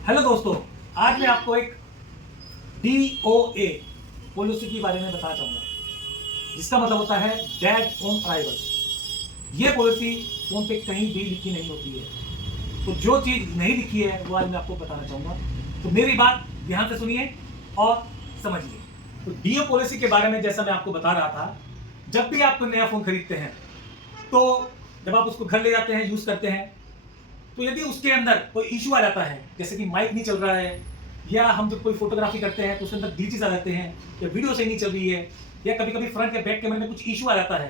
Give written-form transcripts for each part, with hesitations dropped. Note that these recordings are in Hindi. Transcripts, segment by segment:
हेलो दोस्तों, आज मैं आपको एक DOA पॉलिसी के बारे में बताना चाहूँगा, जिसका मतलब होता है डेड ऑन अराइवल। ये पॉलिसी फ़ोन पे कहीं भी लिखी नहीं होती है। तो जो चीज़ नहीं लिखी है वो आज मैं आपको बताना चाहूँगा। तो मेरी बात ध्यान से सुनिए और समझिए। तो DO पॉलिसी के बारे में जैसा मैं आपको बता रहा था, जब भी आप कोई नया फ़ोन खरीदते हैं, तो जब आप उसको घर ले जाते हैं, यूज़ करते हैं, तो यदि उसके अंदर कोई इश्यू आ जाता है, जैसे कि माइक नहीं चल रहा है, या हम जब कोई फोटोग्राफी करते हैं तो उसके अंदर ग्लिचेस आ जाते हैं, या वीडियो सही नहीं चल रही है, या कभी-कभी फ्रंट या बैक कैमरे में कुछ इश्यू आ जाता है,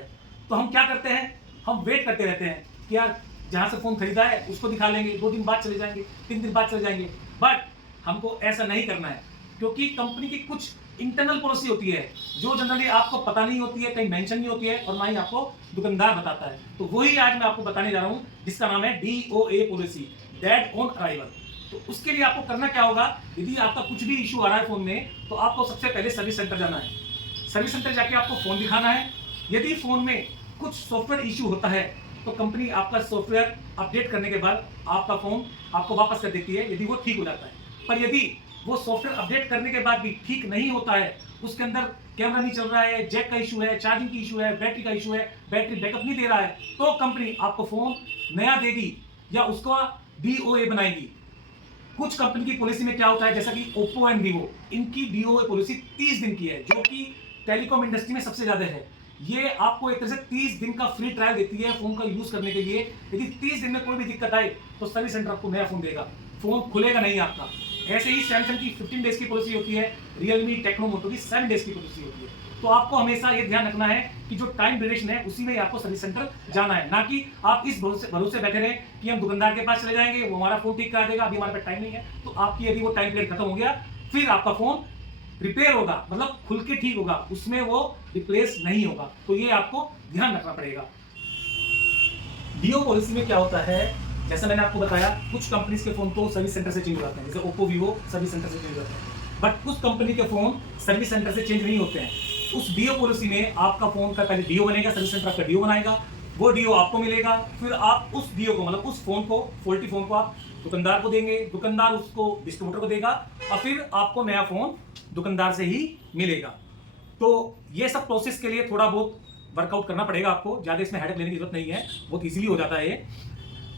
तो हम क्या करते हैं, हम वेट करते रहते हैं कि यार जहाँ से फ़ोन खरीदा है उसको दिखा लेंगे, 2 दिन बाद चले जाएँगे, 3 दिन बाद चले जाएँगे। बट हमको ऐसा नहीं करना है, क्योंकि कंपनी की कुछ इंटरनल पॉलिसी होती है, जो जनरली आपको पता नहीं होती है, कहीं मेंशन नहीं होती है और ना ही आपको दुकानदार बताता है। तो वही आज मैं आपको बताने जा रहा हूँ, जिसका नाम है DOA policy, dead on arrival. तो उसके लिए आपको करना क्या होगा, यदि आपका कुछ भी इश्यू आ रहा है फ़ोन में, तो आपको सबसे पहले सर्विस सेंटर जाना है। सर्विस सेंटर जाके आपको फ़ोन दिखाना है। यदि फ़ोन में कुछ सॉफ्टवेयर इश्यू होता है, तो कंपनी आपका सॉफ्टवेयर अपडेट करने के बाद आपका फ़ोन आपको वापस कर देती है, यदि वो ठीक हो जाता है। पर यदि वो सॉफ्टवेयर अपडेट करने के बाद भी ठीक नहीं होता है, उसके अंदर कैमरा नहीं चल रहा है, जैक का इशू है, चार्जिंग की इशू है, बैटरी का इशू है, बैटरी बैकअप नहीं दे रहा है, तो कंपनी आपको फ़ोन नया देगी या उसका DOA बनाएगी। कुछ कंपनी की पॉलिसी में क्या होता है, जैसा कि ओप्पो एंड वीवो, इनकी DOA पॉलिसी 30 दिन की है, जो कि टेलीकॉम इंडस्ट्री में सबसे ज़्यादा है। ये आपको एक तरह से 30 दिन का फ्री ट्रायल देती है फ़ोन का यूज़ करने के लिए। यदि 30 दिन में कोई भी दिक्कत आए, तो सर्विस सेंटर आपको नया फ़ोन देगा, फ़ोन खुलेगा नहीं आपका। ऐसे ही सैमसंग की 15 डेज़ की पॉलिसी होती है, रियलमी, टेक्नो, मोटो की 7 डेज़ की पॉलिसी होती है। तो आपको हमेशा ये ध्यान रखना है कि जो टाइम ड्यूरेशन है उसी में ही आपको सर्विस सेंटर जाना है, ना कि आप इस भरोसे भरोसे बैठे रहें कि हम दुकानदार के पास चले जाएंगे, वो हमारा फ़ोन ठीक करा देगा, अभी हमारे पास टाइम नहीं है। तो आपकी यदि वो टाइम पीरियड खत्म हो गया, फिर आपका फ़ोन रिपेयर होगा, मतलब खुल के ठीक होगा, उसमें वो रिप्लेस नहीं होगा। तो ये आपको ध्यान रखना पड़ेगा। DO पॉलिसी में क्या होता है, जैसा मैंने आपको बताया, कुछ कंपनीज के फ़ोन तो सर्विस सेंटर से चेंज हो जाते हैं, जैसे ओप्पो, वीवो सर्विस सेंटर से चेंज हो जाते हैं। बट कुछ कंपनी के फ़ोन सर्विस सेंटर से चेंज नहीं होते हैं। उस DO पॉलिसी में आपका फ़ोन का पहले DO बनेगा, सर्विस सेंटर आपका DO बनाएगा, वो DO आपको मिलेगा, फिर आप उस DO को, मतलब उस फ़ोन को, फॉल्टी फ़ोन को आप दुकानदार को देंगे, दुकानदार उसको डिस्ट्रीब्यूटर को देगा और फिर आपको नया फ़ोन दुकानदार से ही मिलेगा। तो ये सब प्रोसेस के लिए थोड़ा बहुत वर्कआउट करना पड़ेगा आपको, ज़्यादा इसमें हेडेक लेने की जरूरत नहीं है, बहुत इजीली हो जाता है ये।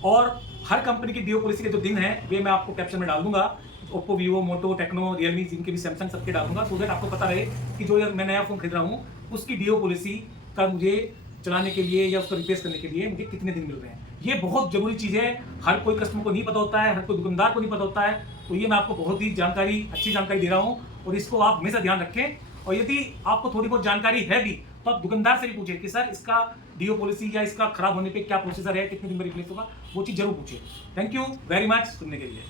और हर कंपनी की DO पॉलिसी के जो दिन है वे मैं आपको कैप्शन में डाल दूंगा। ओप्पो, वीवो, मोटो, टेक्नो, रियलमी, जिनके भी, सैमसंग, सबके डाल दूंगा, सो दैट आपको पता रहे कि जो मैं नया फ़ोन खरीद रहा हूँ उसकी DO पॉलिसी का मुझे चलाने के लिए या उसको रिप्लेस करने के लिए मुझे कितने दिन मिल रहे हैं। ये बहुत ज़रूरी चीज़ है, हर कोई कस्टमर को नहीं पता होता है, हर कोई दुकानदार को नहीं पता होता है। तो ये मैं आपको बहुत ही अच्छी जानकारी दे रहा हूँ और इसको आप हमेशा ध्यान रखें। और यदि आपको थोड़ी बहुत जानकारी है भी, तो आप दुकानदार से भी पूछें कि सर इसका DO पॉलिसी या इसका खराब होने पे क्या प्रोसीजर है, कितने दिन में रिप्लेस होगा, वो चीज़ जरूर पूछिए। थैंक यू वेरी मच सुनने के लिए।